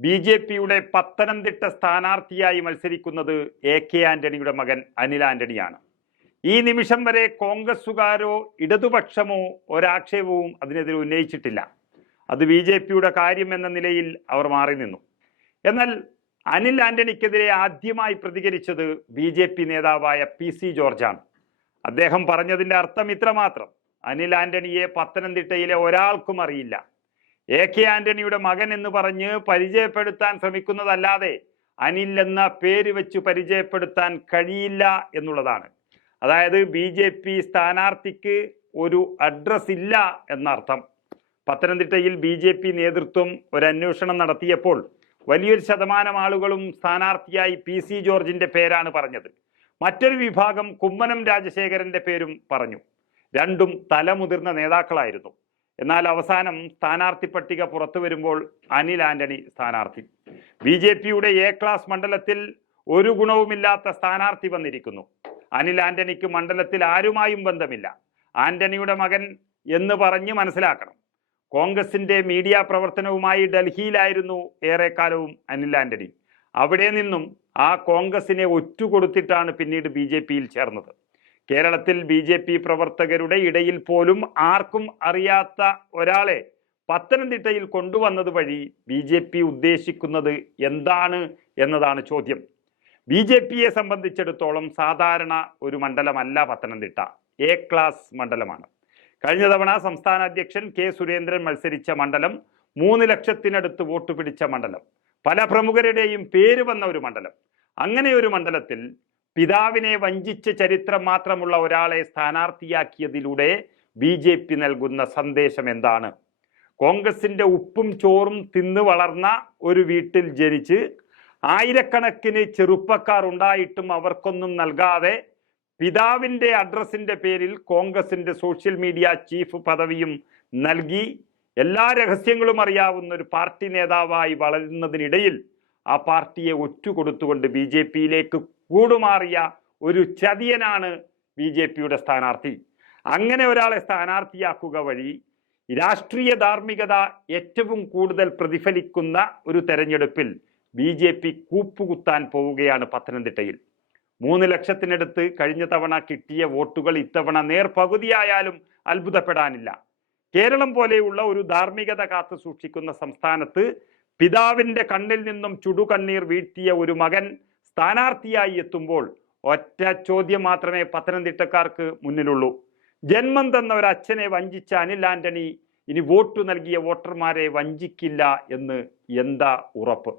B J പിയുടെ പത്തനംതിട്ട സ്ഥാനാർത്ഥിയായി മത്സരിക്കുന്നത് എ കെ ആന്റണിയുടെ മകൻ അനിൽ ആന്റണിയാണ്. ഈ നിമിഷം വരെ കോൺഗ്രസുകാരോ ഇടതുപക്ഷമോ ഒരാക്ഷേപവും അതിനെതിരെ ഉന്നയിച്ചിട്ടില്ല. അത് ബി ജെ പിയുടെ കാര്യം എന്ന നിലയിൽ അവർ മാറി നിന്നു. എന്നാൽ അനിൽ ആന്റണിക്കെതിരെ ആദ്യമായി പ്രതികരിച്ചത് ബി ജെ പി നേതാവായ പി സി ജോർജാണ്. അദ്ദേഹം പറഞ്ഞതിന്റെ അർത്ഥം ഇത്രമാത്രം. അനിൽ ആന്റണിയെ പത്തനംതിട്ടയിലെ ഒരാൾക്കും അറിയില്ല. എ കെ ആന്റണിയുടെ മകൻ എന്ന് പറഞ്ഞ് പരിചയപ്പെടുത്താൻ ശ്രമിക്കുന്നതല്ലാതെ അനിൽ എന്ന പേര് വെച്ച് പരിചയപ്പെടുത്താൻ കഴിയില്ല എന്നുള്ളതാണ്. അതായത് ബി ജെ പി സ്ഥാനാർത്ഥിക്ക് ഒരു അഡ്രസ് ഇല്ല എന്നർത്ഥം. പത്തനംതിട്ടയിൽ ബി ജെ പി നേതൃത്വം ഒരു അന്വേഷണം നടത്തിയപ്പോൾ വലിയൊരു ശതമാനം ആളുകളും സ്ഥാനാർത്ഥിയായി പി സി ജോർജിന്റെ പേരാണ് പറഞ്ഞത്. മറ്റൊരു വിഭാഗം കുമ്മനം രാജശേഖരന്റെ പേരും പറഞ്ഞു. രണ്ടും തലമുതിർന്ന നേതാക്കളായിരുന്നു. എന്നാൽ അവസാനം സ്ഥാനാർത്ഥി പട്ടിക പുറത്തു വരുമ്പോൾ അനിൽ ആന്റണി സ്ഥാനാർത്ഥി. ബി ജെ പിയുടെ എ ക്ലാസ് മണ്ഡലത്തിൽ ഒരു ഗുണവുമില്ലാത്ത സ്ഥാനാർത്ഥി വന്നിരിക്കുന്നു. അനിൽ ആന്റണിക്ക് മണ്ഡലത്തിൽ ആരുമായും ബന്ധമില്ല. ആന്റണിയുടെ മകൻ എന്ന് പറഞ്ഞ് മനസ്സിലാക്കണം. കോൺഗ്രസിന്റെ മീഡിയ പ്രവർത്തനവുമായി ഡൽഹിയിലായിരുന്നു ഏറെക്കാലവും അനിൽ ആന്റണി. അവിടെ നിന്നും ആ കോൺഗ്രസിനെ ഒറ്റുകൊടുത്തിട്ടാണ് പിന്നീട് ബി ജെ പിയിൽ ചേർന്നത്. കേരളത്തിൽ ബി ജെ പി പ്രവർത്തകരുടെ ഇടയിൽ പോലും ആർക്കും അറിയാത്ത ഒരാളെ പത്തനംതിട്ടയിൽ കൊണ്ടുവന്നത് വഴി ബി ജെ പി ഉദ്ദേശിക്കുന്നത് എന്താണ് എന്നതാണ് ചോദ്യം. ബി ജെ പിയെ സംബന്ധിച്ചിടത്തോളം സാധാരണ ഒരു മണ്ഡലമല്ല പത്തനംതിട്ട. എ ക്ലാസ് മണ്ഡലമാണ്. കഴിഞ്ഞ തവണ സംസ്ഥാന അധ്യക്ഷൻ കെ സുരേന്ദ്രൻ മത്സരിച്ച മണ്ഡലം മൂന്ന് ലക്ഷത്തിനടുത്ത് വോട്ട് പിടിച്ച മണ്ഡലം. പല പ്രമുഖരുടെയും പേര് വന്ന ഒരു മണ്ഡലം. അങ്ങനെ ഒരു മണ്ഡലത്തിൽ പിതാവിനെ വഞ്ചിച്ച ചരിത്രം മാത്രമുള്ള ഒരാളെ സ്ഥാനാർത്ഥിയാക്കിയതിലൂടെ ബി ജെ പി നൽകുന്ന സന്ദേശം എന്താണ്? കോൺഗ്രസിന്റെ ഉപ്പും ചോറും തിന്നു വളർന്ന ഒരു വീട്ടിൽ ജനിച്ച് ആയിരക്കണക്കിന് ചെറുപ്പക്കാർ ഉണ്ടായിട്ടും അവർക്കൊന്നും നൽകാതെ പിതാവിന്റെ അഡ്രസ്സിന്റെ പേരിൽ കോൺഗ്രസിന്റെ സോഷ്യൽ മീഡിയ ചീഫ് പദവിയും നൽകി എല്ലാ രഹസ്യങ്ങളും അറിയാവുന്ന ഒരു പാർട്ടി നേതാവായി വളരുന്നതിനിടയിൽ ആ പാർട്ടിയെ ഒറ്റുകൊടുത്തുകൊണ്ട് ബി ജെ പിയിലേക്ക് കൂടുമാറിയ ഒരു ചതിയനാണ് ബി ജെ പിയുടെ സ്ഥാനാർത്ഥി. അങ്ങനെ ഒരാളെ സ്ഥാനാർത്ഥിയാക്കുക വഴി രാഷ്ട്രീയ ധാർമ്മികത ഏറ്റവും കൂടുതൽ പ്രതിഫലിക്കുന്ന ഒരു തെരഞ്ഞെടുപ്പിൽ ബി ജെ പി കൂപ്പുകുത്താൻ പോവുകയാണ് പത്തനംതിട്ടയിൽ. മൂന്ന് ലക്ഷത്തിനടുത്ത് കഴിഞ്ഞ തവണ കിട്ടിയ വോട്ടുകൾ ഇത്തവണ നേർപകുതിയായാലും അത്ഭുതപ്പെടാനില്ല. കേരളം പോലെയുള്ള ഒരു ധാർമ്മികത കാത്തു സൂക്ഷിക്കുന്ന സംസ്ഥാനത്ത് പിതാവിന്റെ കണ്ണിൽ നിന്നും ചുടുകണ്ണീർ വീഴ്ത്തിയ ഒരു മകൻ സ്ഥാനാർത്ഥിയായി എത്തുമ്പോൾ ഒറ്റ ചോദ്യം മാത്രമേ പത്തനംതിട്ടക്കാർക്ക് മുന്നിലുള്ളൂ. ജന്മം തന്ന ഒരു അച്ഛനെ വഞ്ചിച്ച അനിൽ ആന്റണി ഇനി വോട്ടു നൽകിയ വോട്ടർമാരെ വഞ്ചിക്കില്ല എന്ന് എന്താ ഉറപ്പ്?